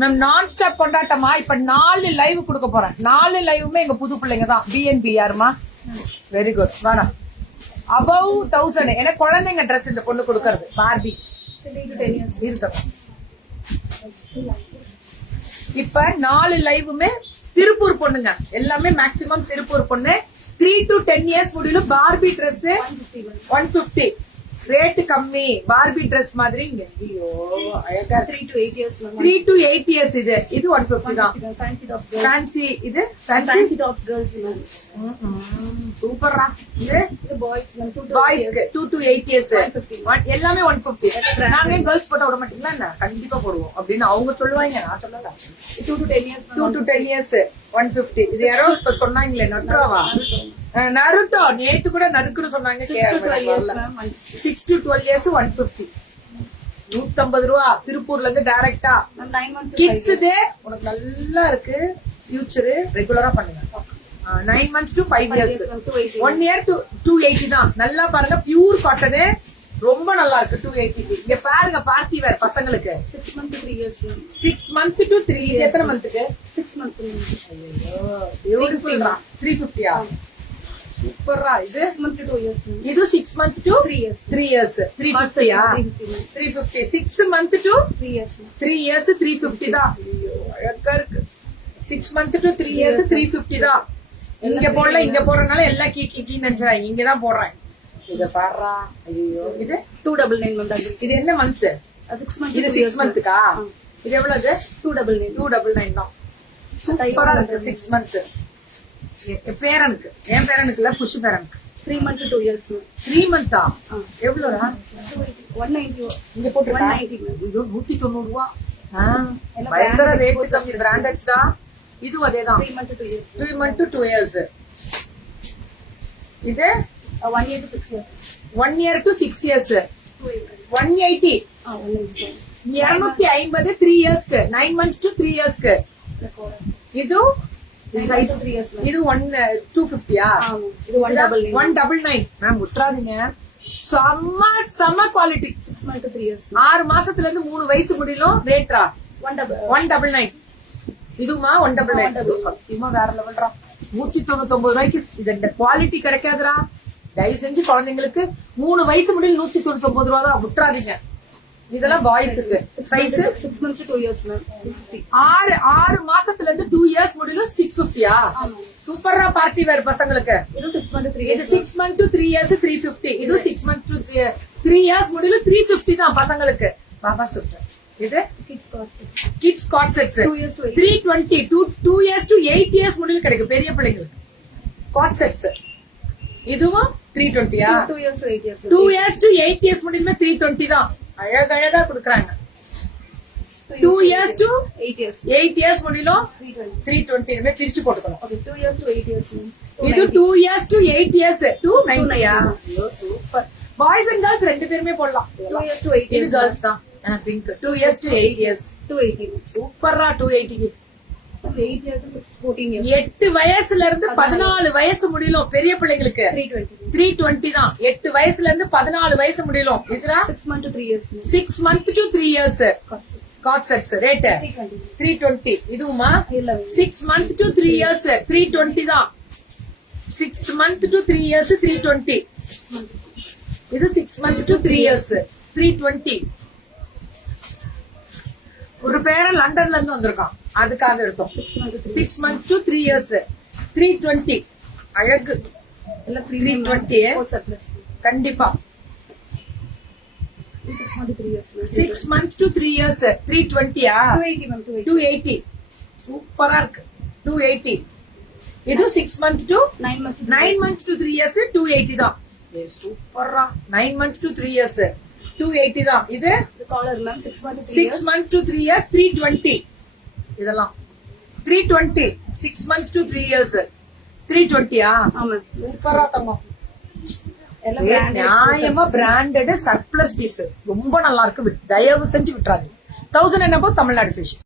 Ma'am நான் stop கொண்டாட்டமா இப்ப 4 live கொடுக்க போறேன். 4 லைவுமே எங்க புது பிள்ளைங்க தான். பிஎன்பி யாருமா? Very good. வேணா above 1000 எனக்கு குழந்தைங்க ட்ரெஸ் இந்த பொண்ணு கொடுக்கறது பார்பி இருக்கட்டும். இப்ப 4 லைவுமே திருப்பூர் பொண்ணுங்க, எல்லாமே மேக்சிமம் திருப்பூர் பொண்ணு. 3 to 10 இயர்ஸ் முடியல. பார்பி ட்ரெஸ் 150 ரேட்டு கம்மி. பார்பி ட்ரெஸ் மாதிரி இங்க அழகா 3 to 8 இயர்ஸ் 3 to 8 இயர்ஸ் இது 150 தான். ஃபேன்சி இது ஃபேன்சி டாப்ஸ் கேர்ள்ஸ் சூப்பரா. இது பாய்ஸ்க்கு 2 to 8 இயர்ஸ் எல்லாமே 150. நாங்க கேர்ள்ஸ் போட்டா விட மாட்டீங்களா என்ன? கண்டிப்பா போடுவோம் அப்படின்னு அவங்க சொல்லுவாங்க, நான் சொல்லல. 2 to 10 இயர்ஸ் 150. இது யாரோ இப்ப சொன்னாங்களே நட்ராவா நருட்டோ நேத்து கூட நறுக்குன்னு சொன்னாங்க. 6 to 12 இயர்ஸ் 150. 150 ரூபா திருப்பூர்ல இருந்து டைரக்டா. கிட்ஸ் டே உனக்கு நல்லா இருக்கு. ஃபியூச்சர் ரெகுலரா பண்ணுங்க. 9 months to 5 years 1 year to 280 தான். நல்லா பாருங்க, பியூர் காட்டனு ரொம்ப நல்லா இருக்கு. 280. இங்க பாருங்க பார்ட்டி வேர் பசங்களுக்கு 6 months to 3 years 6 months to 3. இது எத்தனை மந்த்துக்கு? 6 months. பியூட்டிஃபுல். 350யா? சூப்பரா. இது 6 months to 2 years. இது 6 months to 3 years 350யா? 350. 6 months to 3 years 350 தான். அழகா இருக்கு. 6 months to 3 years 350 தான். இங்க போடல, இங்க போறதுனால எல்லாம் கீ நினைச்சாங்க. இங்கதான் போடுறேன். இத பாடுறா. ஐயோ இது 299. இது என்ன மந்த்? 6 months. இது 6 monthsக்கா? இது எவ்வளவு? 299 தான். சூப்பரா இருக்கு. 6 months. பேரனுக்கு, என் பேரனுக்கு இல்ல, புஷ் பேரனுக்கு 3 months to 2 years 3 months. எவ்வளவுடா? 190. இங்க போட்டு 190 ரூபா. பயங்கர ரேட் கம்மி. பிராண்டட்ஸ்டா. இது அதேதான். 3 months to 2 years. இது 1 year to 6 years 1 year to 6 years 180. 250 3 years 9 months to 3 years. இது இது 250யா? இது 199. மேம் விட்டுறாதீங்க. செம்ம குவாலிட்டி. 6 months to 3 years 6 மாசத்துல இருந்து 3 வயசு முடியலும். ரேட்ரா 199. இதுமா 199. சத்தியமா வேற லெவல்ரா. 199 ரூபாய்க்கு இந்த குவாலிட்டி கிடைக்காதுரா. தயவு செஞ்சு குழந்தைங்களுக்கு 3 வயசு முடியல 199 ரூபா தான். விட்டுறாதீங்க. இதெல்லாம் பாய்ஸுக்கு சைஸ் 6 months to 2 years 6 மாசத்துல இருந்து 2 years முடியல 650யா? சூப்பரா பார்ட்டி வேர் பசங்களுக்கு. இது 6 months to 3 years. இது 6 months to 3 years 350. இது 6 months to 3 years முடியல 350 தான் பசங்களுக்கு. பாபா சொல்றேன். இது kids God sets 320. 2 years to 8 years முடியல கிடைக்கும் பெரிய பிள்ளைங்களுக்கு காட் செட்ஸ். இதுவும் 320யா? 2 years to 8 years 2 years to 8 years முடியல 320 தான். அழகழகா குடுக்கறாங்க. 2 years to 8 years முடியலும் 320. இனிமே பிரிச்சு போட்டுக்கணும். 2 years to 8 years. இது 2 years to 8 years 290யா? சூப்பர். பாய்ஸ் அண்ட் கேர்ள்ஸ் ரெண்டு பேருமே போடலாம். 2 years to 8 years. இது கேர்ள்ஸ் தான். எனக்கு பிங்க். 2 years to 8 years 280. சூப்பரா. 280. 8 years to 14 years 8 வயசுல இருந்து 14 வயசு முடியலும் பெரிய பிள்ளைங்களுக்கு 320 தான். 8 வயசுல இருந்து 14 வயசு முடியலும். இதுனா 6 months to 3 years 6 months to 3 years got sets. Rate 320. இதுவுமா 6 months to 3 years 320 தான். 6 months to 3 years 320. இது 6 months to 3 years 320. ஒரு பேரன் லண்டன்ல இருந்து வந்திருக்கான், அதுக்காக எடுத்தோம். 6 months to 3 years 320. அழகு. 320 கண்டிப்பா. 6 months to 3 years 320யா? 280. சூப்பரா இருக்கு. 280. இது 6 months to 9 months to 3 years 280 தான். சூப்பரா. 9 months to 3 years 280 தான். இது 6 months to 3 years 320. இதெல்லாம் 320. 6 months to 3 years 320யா? சூப்பரா தங்கம். நியாயமா பிராண்டட் சர்ப்ளஸ் பீஸ் ரொம்ப நல்லா இருக்கு. தயவு செஞ்சு விட்டுறாதீங்க. 1000 என்னப்போ தமிழ்நாடு ஃபேஷன்.